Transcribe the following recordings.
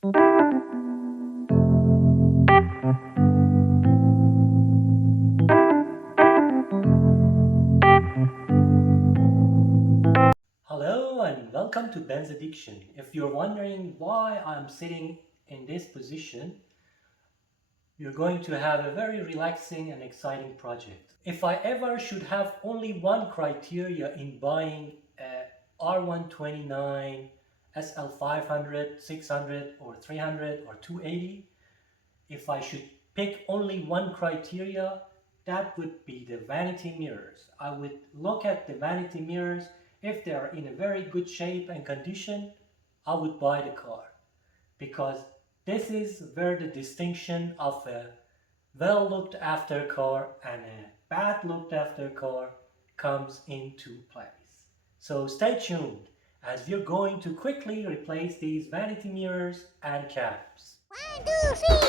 Hello and welcome to Ben's Addiction. If you're wondering why I'm sitting in this position, you're going to have a very relaxing and exciting project. If I ever should have only one criteria in buying a R129 SL500, 600 or 300 or 280, if I should pick only one criteria, that would be the vanity mirrors. I would look at the vanity mirrors. If they are in a very good shape and condition, I would buy the car, because this is where the distinction of a well looked after car and a bad looked after car comes into place. So stay tuned as we're going to quickly replace these vanity mirrors and caps. 1, 2, 3, 4.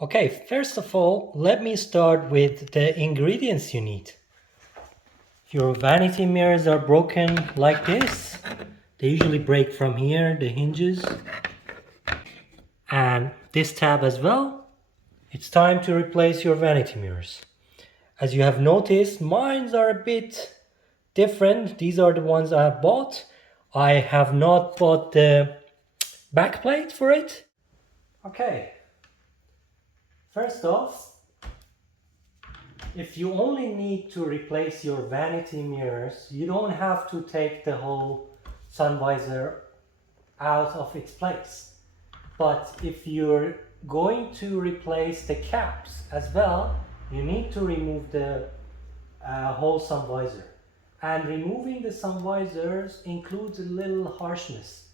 Okay, first of all, let me start with the ingredients you need. If your vanity mirrors are broken like this, they usually break from here, the hinges, and this tab as well. It's time to replace your vanity mirrors. As you have noticed, mine are a bit different. These are the ones I have bought. I have not bought the backplate for it. Okay. First off, if you only need to replace your vanity mirrors, you don't have to take the whole sun visor out of its place. But if you're going to replace the caps as well, you need to remove the whole sun visor. And removing the sun visors includes a little harshness.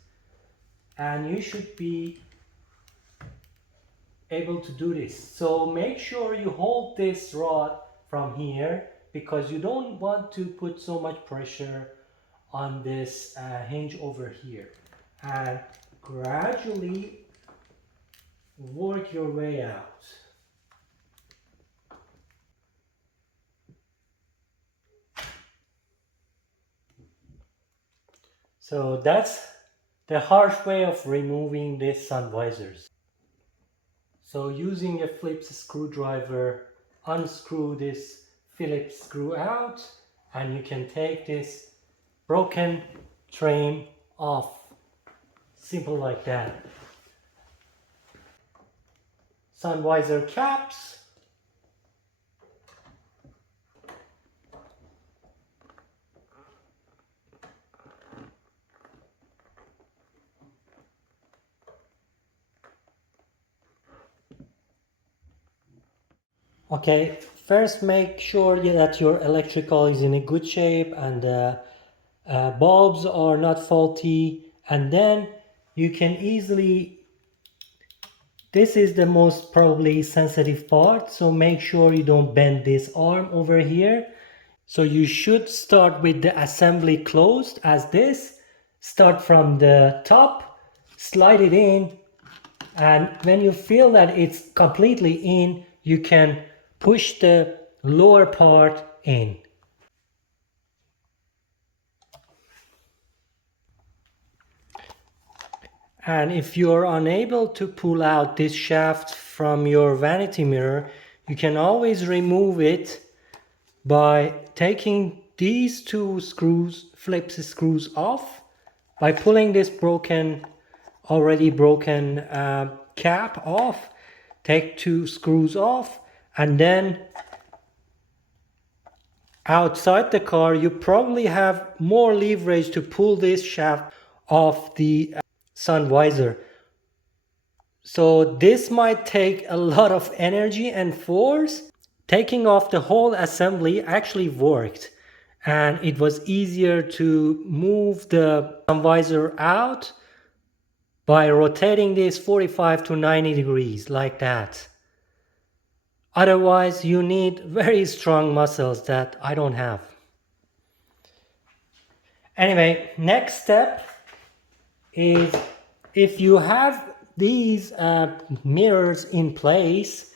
And you should be able to do this. So make sure you hold this rod from here, because you don't want to put so much pressure on this hinge over here. And gradually work your way out. So that's the harsh way of removing these sun visors. So using a Phillips screwdriver, unscrew this Phillips screw out, and you can take this broken frame off. Simple like that. Sun visor caps. Okay, first make sure that your electrical is in a good shape and bulbs are not faulty, and then you can easily, this is the most probably sensitive part, so make sure you don't bend this arm over here. So you should start with the assembly closed as this. Start from the top, slide it in, and when you feel that it's completely in, you can push the lower part in. And if you're unable to pull out this shaft from your vanity mirror, you can always remove it by taking these two screws, Phillips screws off, by pulling this already broken cap off. Take two screws off, and then outside the car you probably have more leverage to pull this shaft off the sun visor. So this might take a lot of energy and force. Taking off the whole assembly actually worked, and it was easier to move the sun visor out by rotating this 45 to 90 degrees like that. Otherwise, you need very strong muscles that I don't have. Anyway, next step is, if you have these mirrors in place,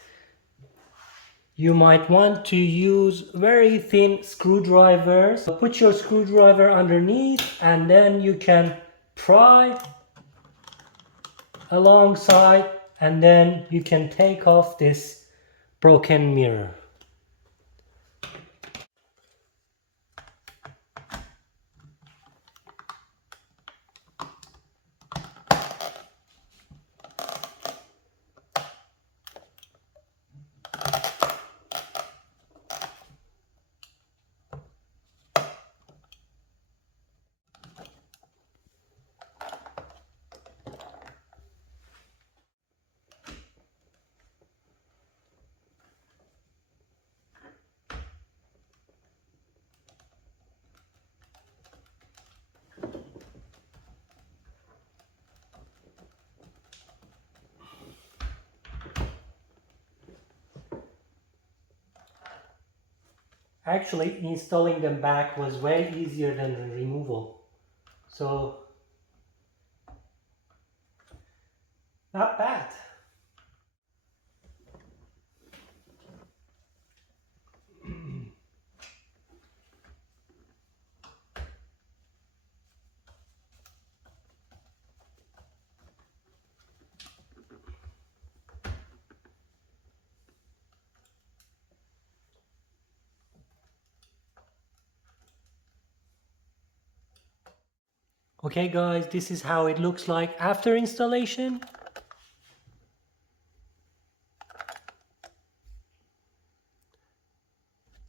you might want to use very thin screwdrivers. Put your screwdriver underneath and then you can pry alongside and then you can take off this broken mirror. Actually, installing them back was way easier than the removal. So, not bad. Okay guys, this is how it looks like after installation.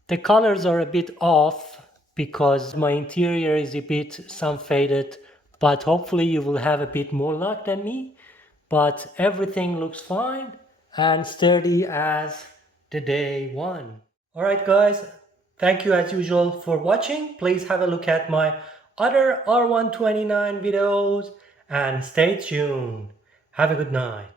The colors are a bit off because my interior is a bit sun faded, but hopefully you will have a bit more luck than me. But everything looks fine and sturdy as the day one. Alright guys, thank you as usual for watching. Please have a look at my other R129 videos and stay tuned. Have a good night.